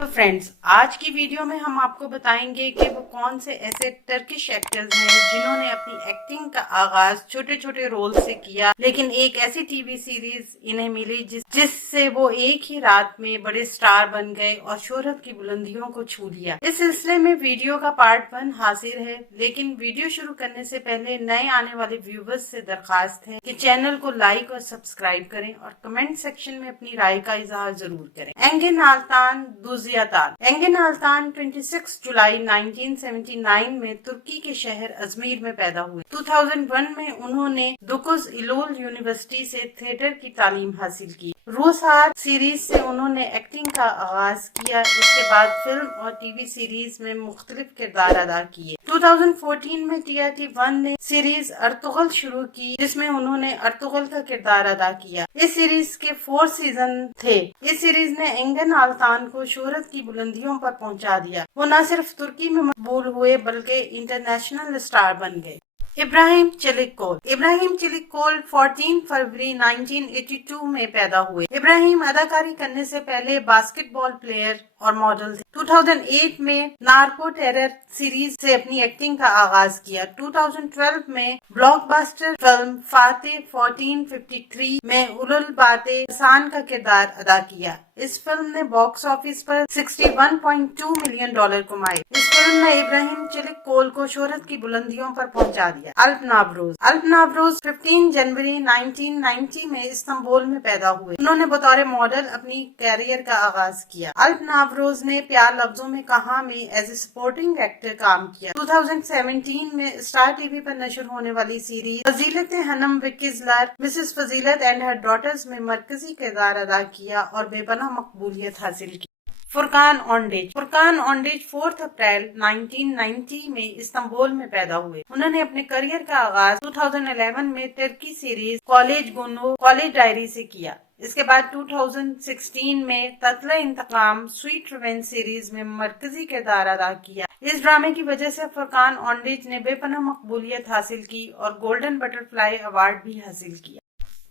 تو فرینڈز، آج کی ویڈیو میں ہم آپ کو بتائیں گے کہ وہ کون سے ایسے ٹرکش ایکٹرز ہیں جنہوں نے اپنی ایکٹنگ کا آغاز چھوٹے چھوٹے رول سے کیا، لیکن ایک ایسی ٹی وی سیریز انہیں ملی جس سے وہ ایک ہی رات میں بڑے سٹار بن گئے اور شہرت کی بلندیوں کو چھو لیا۔ اس سلسلے میں ویڈیو کا پارٹ 1 حاضر ہے، لیکن ویڈیو شروع کرنے سے پہلے نئے آنے والے ویورز سے درخواست ہے کہ چینل کو لائک اور سبسکرائب کریں اور کمنٹ سیکشن میں اپنی رائے کا اظہار ضرور کریں۔ انگن آلتان دوزیاتال۔ انگن آلتان 26 جولائی 1979 میں ترکی کے شہر ازمیر میں پیدا ہوئے۔ 2001 میں انہوں نے دکز ایلول یونیورسٹی سے تھیٹر کی تعلیم حاصل کی۔ روسہار سیریز سے انہوں نے ایکٹنگ کا آغاز کیا، اس کے بعد فلم اور ٹی وی سیریز میں مختلف کردار ادا کیے۔ 2014 میں TRT1 نے سیریز ارطغرل شروع کی، جس میں انہوں نے ارطغرل کا کردار ادا کیا۔ اس سیریز کے 4 سیزن تھے۔ اس سیریز نے انگن آلتان کو شہرت کی بلندیوں پر پہنچا دیا۔ وہ نہ صرف ترکی میں مقبول ہوئے بلکہ انٹرنیشنل اسٹار بن گئے۔ ابراہیم چیلک کول۔ ابراہیم چیلک کول 14 فروری 1982 میں پیدا ہوئے۔ ابراہیم اداکاری کرنے سے پہلے باسکٹ بال پلیئر اور ماڈل تھے۔ 2008 میں نارکو ٹیرر سیریز سے اپنی ایکٹنگ کا آغاز کیا۔ 2012 میں بلاک باسٹر فلم فاتح 1453 میں اولوالبات حسان کا کردار ادا کیا۔ اس فلم نے باکس آفس پر $61.2 ملین کمائے۔ اس فلم نے ابراہیم چیلک کول کو شہرت کی بلندیوں پر پہنچا دیا۔ الپ ناوروز۔ الپ ناوروز 15 جنوری 1990 میں استنبول میں پیدا ہوئے۔ انہوں نے بطور ماڈل اپنی کیریئر کا آغاز کیا۔ الپ ناوروز نے پیار لفظوں میں کہاں میں ایز اے سپورٹنگ ایکٹر کام کیا۔ 2017 میں اسٹار ٹی وی پر نشر ہونے والی سیریز فضیلت ہنم وکزلر مسز فضیلت اینڈ ہر ڈاٹرز میں مرکزی کردار ادا کیا اور بے پناہ مقبولیت حاصل کی۔ فرقان اونڈیج۔ فرقان اونڈیج 4 اپریل 1990 میں استنبول میں پیدا ہوئے۔ انہوں نے اپنے کریئر کا آغاز 2011 میں ترکی سیریز کالج گنو کالج ڈائری سے کیا۔ اس کے بعد 2016 میں تتلہ انتقام سویٹ ریونج سیریز میں مرکزی کردار ادا کیا۔ اس ڈرامے کی وجہ سے فرقان اونڈیج نے بے پناہ مقبولیت حاصل کی اور گولڈن بٹر فلائی ایوارڈ بھی حاصل کیا۔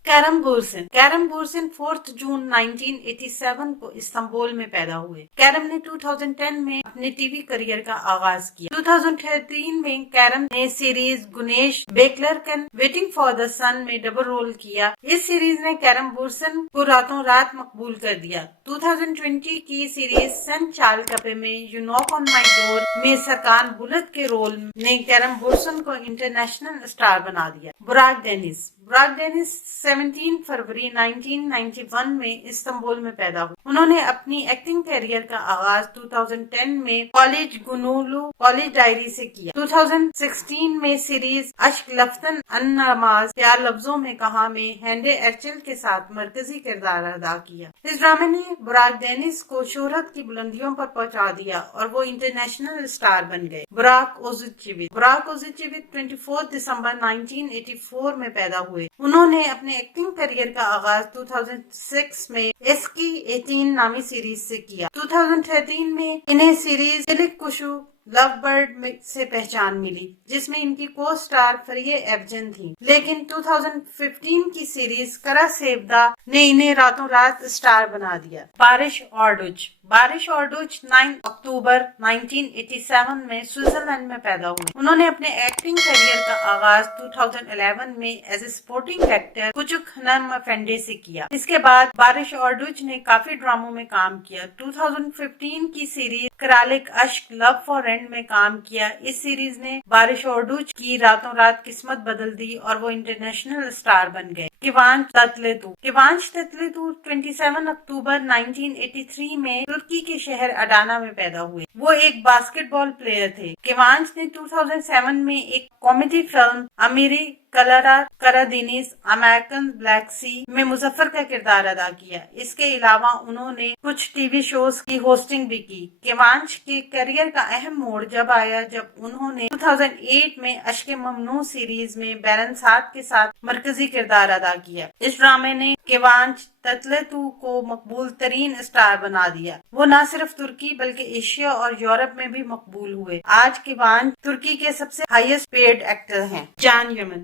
کیرم بورسن۔ کیرم بورسن 4 جون 1987 کو استنبول میں پیدا ہوئے۔ کیرم نے 2010 میں اپنے ٹی وی کریئر کا آغاز کیا۔ 2013 میں کیرم نے سیریز گنیش بیکلرکن ویٹنگ فار دا سن میں ڈبل رول کیا۔ اس سیریز نے کیرم بورسن کو راتوں رات مقبول کر دیا۔ 2020 کی سیریز سن چال کپے میں یو ناک آن مائی ڈور میں سرکان بلت کے رول نے کیرم بورسن کو انٹرنیشنل اسٹار بنا دیا۔ Burak Deniz. براک ڈینس 17 فروری 1991 میں استنبول میں پیدا ہوئے۔ انہوں نے اپنی ایکٹنگ کیریئر کا آغاز 2010 میں کالج گنولو کالج ڈائری سے کیا۔ 2016 میں سیریز اشک لفتن ان نماز پیار لفظوں میں کہاں میں ہینڈے ایرچل کے ساتھ مرکزی کردار ادا کیا۔ اس ڈرامے نے براک ڈینس کو شہرت کی بلندیوں پر پہنچا دیا اور وہ انٹرنیشنل اسٹار بن گئے۔ براک اوزچیویچ۔ براک اوزچیویچ 24 دسمبر 1984 میں پیدا ہوئے۔ انہوں نے اپنے ایکٹنگ کریئر کا آغاز 2006 میں SK 18 نامی سیریز سے کیا۔ 2013 میں انہیں سیریز چیلک کوشو لو برڈ سے پہچان ملی، جس میں ان کی کو سٹار فریہ ایوجن تھی، لیکن 2015 کی سیریز کرا سیودا نے انہیں راتوں رات سٹار بنا دیا۔ بارش آرڈوچ۔ بارش آرڈوچ 9 اکتوبر 1987 میں سوئٹزرلینڈ میں پیدا ہوئے۔ انہوں نے اپنے ایکٹنگ کریئر کا آغاز 2011 میں ایز اے سپورٹنگ ایکٹر کچک ہنم افینڈے سے کیا۔ اس کے بعد بارش آرڈوچ نے کافی ڈراموں میں کام کیا۔ 2015 کی سیریز کرالک اشک لو فار رینٹ میں کام کیا۔ اس سیریز نے بارش آرڈوچ کی راتوں رات قسمت بدل دی اور وہ انٹرنیشنل اسٹار بن گئے۔ کیوانچ تتلیتو۔ کیوانچ تتلیتو 27 اکتوبر 1983 میں ترکی کے شہر اڈانا میں پیدا ہوئے۔ وہ ایک باسکٹ بال پلیئر تھے۔ کیوانچ نے 2007 میں ایک کامیڈی فلم امیری کلرا کرادینس امریکن بلیک سی میں مظفر کا کردار ادا کیا۔ اس کے علاوہ انہوں نے کچھ ٹی وی شوز کی ہوسٹنگ بھی کی۔ کیوانچ کے کیریئر کا اہم موڑ جب آیا جب انہوں نے 2008 میں اشک ممنوع سیریز میں بیرن سات کے ساتھ مرکزی کردار ادا کیا۔ اس ڈرامے نے کیوانچ تتلیتو کو مقبول ترین اسٹار بنا دیا۔ وہ نہ صرف ترکی بلکہ ایشیا اور یورپ میں بھی مقبول ہوئے۔ آج کیوانچ ترکی کے سب سے ہائیسٹ پیڈ ایکٹر ہیں۔ جان یمن۔